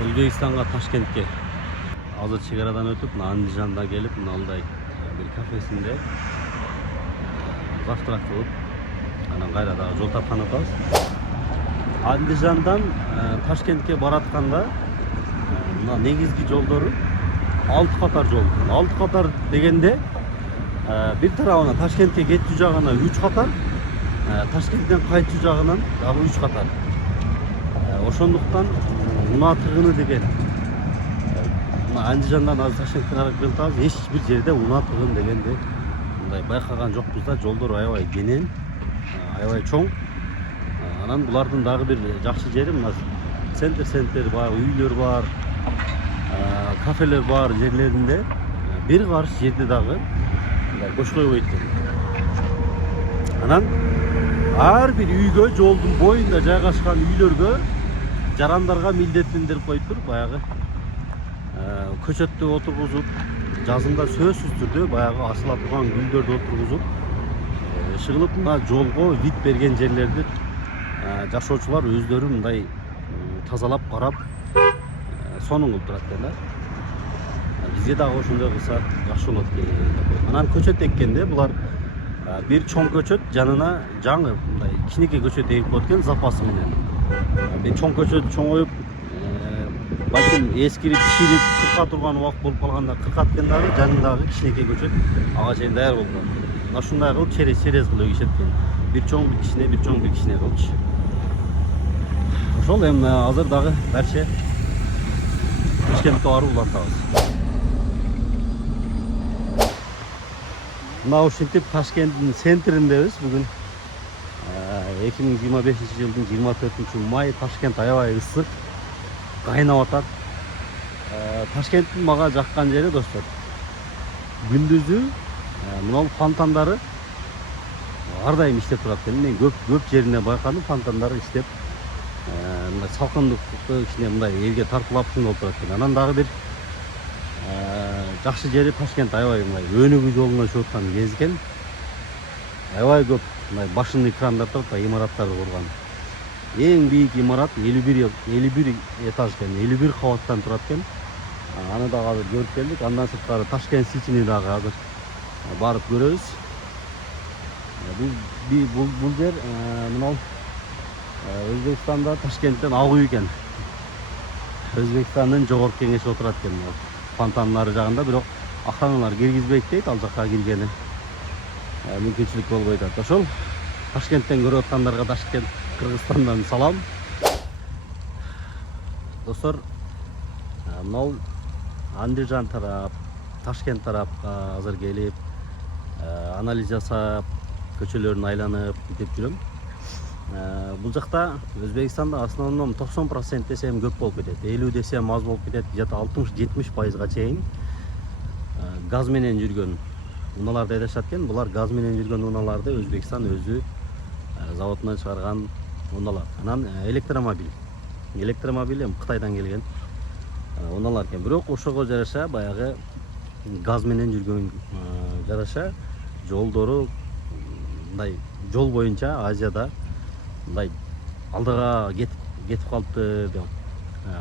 Өзбекстанга, Ташкентке азыр чегарадан өтүп, Андижанда келип, мындай бир кафесинде завтрак кылып, анан кайра дагы жол тапкан атабыз. Андижандан Ташкентке баратканда мына негизги жолдору 6 катар жол. 6 катар дегенде бир тарабына Ташкентке кетчү жагына 3 катар, Ташкенттен кайтчу жагынан дагы 3 катар. Ошондуктан унаа тыгыны деген Андижандан азыр Ташкентке карап келатабыз. Эч бир жерде унаа тыгын дегенди мындай байкаган жокпуз да. Жолдор аябай кенен, аябай чоң. Анан булардын дагы бир жакшы жери мына центр бар, үйлөр бар, кафелер бар жерлеринде бир карыш жерде дагы кош койбойт экен. Анан ар бир үйгө, жолдун боюнда жайгашкан үйлөргө жарандарга милдеттендирип коюптур. Баягы көчөттү отургузуп, жазында сөзсүз түрдө баягы ачыла турган гүлдөрдү отургузуп, ышыгылып мына жолго вид берген жерлерди жашоочулар өздөрү мындай тазалап карап, сонун кылып турат экен да. Бизге дагы ошондой кылса жакшы болот экен. Анан көчөт эккенде булар бир чоң көчөт жанына жаңы мындай кичинекей көчөт эгип коет экен запасы менен. Бир чоң көчөт чоңоюп, балким эскирип, ширип, кырка турган убакыт болуп калганда кыркат экен дагы, жанындагы кичинекей көчөт ага чейин даяр болуп калат. Мына ушундай кылып через кылып эгишет экен. Бир чоң бир кичине, бир чоң бир кичине кылчу. Ошол эми азыр дагы дальше Ташкентке барып улантабыз. Мына ушинтип Ташкенттин центриндебиз бүгүн. 2025-жылдын 24-май. Ташкент аябай ысык, кайнап атат. Ташкенттин мага жаккан жери достор, күндүзү мына фонтандары ар дайым иштеп турат экен. Мен көп жерине байкадым, фонтандары иштеп, мындай салкындыкты кичине мындай элге тартуулап болуп турат экен. Анан дагы бир жакшы жери Ташкент аябай мындай өнүгүү жолуна чыгып аткан кез экен. Аябай көп мындай башын экрандар турат, имараттарды курган. Эң бийик имарат 51 этаж экен, 51 кабаттан турат экен. Аны дагы азыр көрүп келдик. Андан сырткары Ташкент Ситини дагы азыр барып көрөбүз. Бул жер мына Өзбекстанда Ташкенттен агуу экен. Өзбекстандын жогорку кеңеши отурат экен фонтаннары жагында, бирок охраналар киргизбейт дейт, ал жакка киргени мүмкүнчүлүк болбой атат. Ошол Ташкенттен көрүп аткандарга Ташкент, Кыргызстандан салам. Достор, мына Андижан тарап, Ташкент тарапка азыр келип, анализ жасап, көчөлөрүн айланып кетип жүрөм. Бул жакта Өзбекстанда основном 90% десем көп болуп кетет, 50 десем аз болуп кетет, где-то 60-70%га чейин газ менен жүргөн унааларды айдашат экен. Булар газ менен жүргөн унааларды Өзбекстан өзү заводунан чыгарган унаалар. Анан электромобиль эми Кытайдан келген унаалар экен. Бирок ошого жараша баягы газ менен жүргөн жараша жолдору мындай жол боюнча Азияда мындай алдыга кетип калыпты деп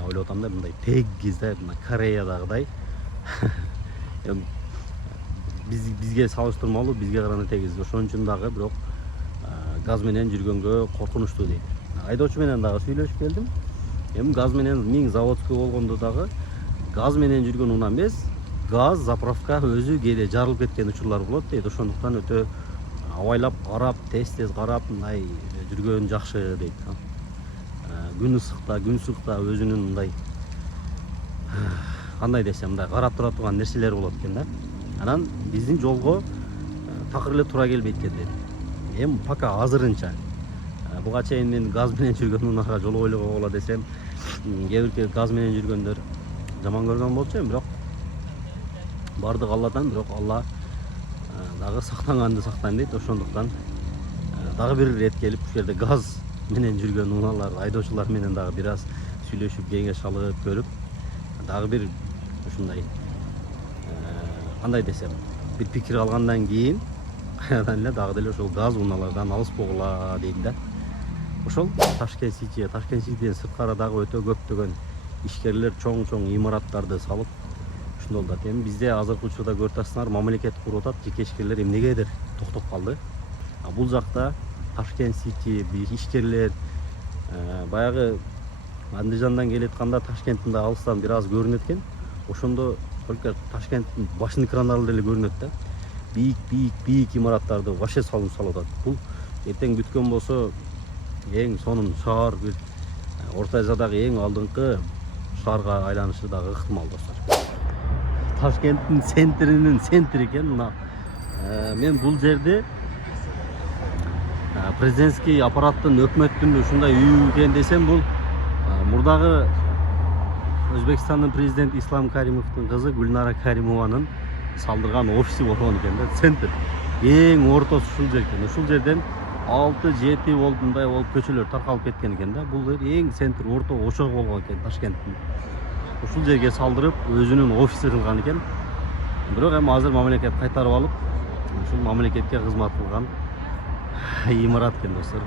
ойлоп атам да. Мындай тегиз да, мына Кореядагыдай. Бизге салыштырмалуу, бизге караганда тегиз. Ошон үчүн дагы бирок газ менен жүргөнгө коркунучтуу дейт. Айдоочу менен дагы сүйлөшүп келдим. Эми газ менен миң заводской болгондо дагы газ менен жүргөн унаа эмес, газ заправка өзү кээде жарылып кеткен учурлар болот дейт. Ошондуктан өтө абайлап карап, тез карап мындай жүргөн жакшы дейт. Күн ысыкта, күн суукта өзүнүн мындай кандай десем, мындай карап тура турган нерселер болот экен да. Анан биздин жолго такыр эле туура келбейт экен дейт. Эми пока азырынча буга чейин мен газ менен жүргөн унаага жолобой койгула десем, кээ бир газ менен жүргөндөр жаман көргөн болчу эми, бирок бардык Алладан, бирок Алла дагы сактанганды сактайм дейт. Ошондуктан дагы бир ирет келип ушул жерде газ менен жүргөн унаалар айдоочулар менен дагы бир аз сүйлөшүп, кеңеш алып көрүп, дагы бир ушундай кандай десем, бир пикир алгандан кийин кайрадан эле дагы деле ошол газ унаалардан алыспогула дейм да. Ошол Ташкент Сити, Ташкент Ситиден сырткары дагы өтө көптөгөн ишкерлер чоң имараттарды салып ушундай болуп атат. Эми бизде азыркы учурда көрүп атасыңар, мамлекет куруп атат, жеке ишкерлер эмнегедир токтоп калды. Бул жакта Ташкент Сити ишкерлер баягы Андижандан келетканда Ташкенттин да алыстан бир аз көрүнөт экен. Ошондо только Ташкенттин башын экранары деле көрүнөт да. Бийик имараттарды вообще салып атат. Бул эртең бүткөн болсо эң сонун шаар, бир Орто Азиядагы эң алдыңкы шаарга айланышы дагы ыктымал достор. Ташкенттин центринин центри экен мына. Мен бул жерде президентский аппараттын, өкмөттүн ушундай үйү экен десем, бул мурдагы Өзбекстандын президенти Ислам Каримовдун кызы Гүлнара Каримованын салдырган офиси болгон экен да, центр. Эң ортосу ушул жер экен. Ушул жерден 6-7 болуп мындай болуп көчөлөр таркалып кеткен экен да. Бул эң центр, орто ошол болгон экен Ташкенттин. Ушул жерге салдырып өзүнүн офиси кылган экен. Бирок эми азыр мамлекет кайтарып алып, ушул мамлекетке кызмат кылган имарат экен достор.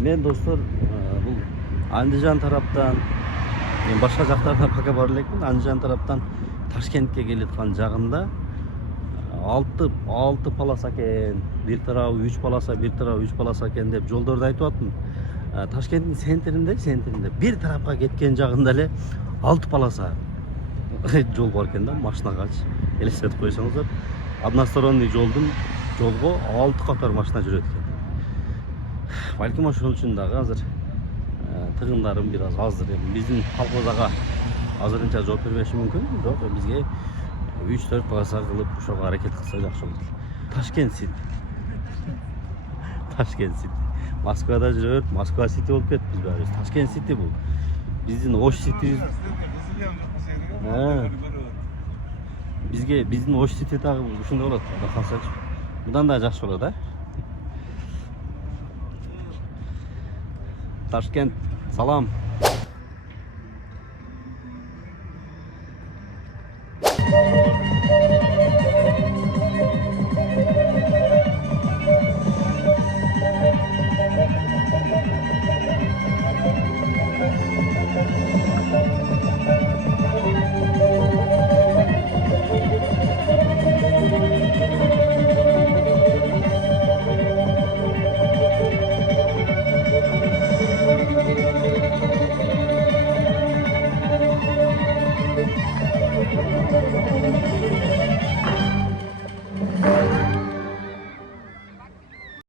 Мен достор бул Андижан тараптан, мен башка жактарына пока бара элекмин. Андижан тараптан Ташкентке келеткан жагында 6 полоса экен, бир тарабы 3 полоса, бир тарабы 3 полоса экен деп жолдорду айтып атмын. Ташкенттин центринде бир тарапка кеткен жагында эле 6 полоса жол бар экен да, машинага элестетип койсоңуздар. Односторонний жолго 6 катар машина жүрөт экен. Балким ошол үчүн дагы азыр тыгындарым бир аздыр. Биздин колхозага азырынча жооп бербеши мүмкүн, бирок бизге 3-4 полоса кылып ошого аракет кылса жакшы болот. Ташкент Сити. Москвада жүрөт, Москва Сити болуп кетти баарыбыз. Ташкент Сити бул. Биздин Ош Сити. Биздин Ош Сити дагы ушундай болот. Кудай калсачы. Мындан да жакшы болот, Ташкент, салам.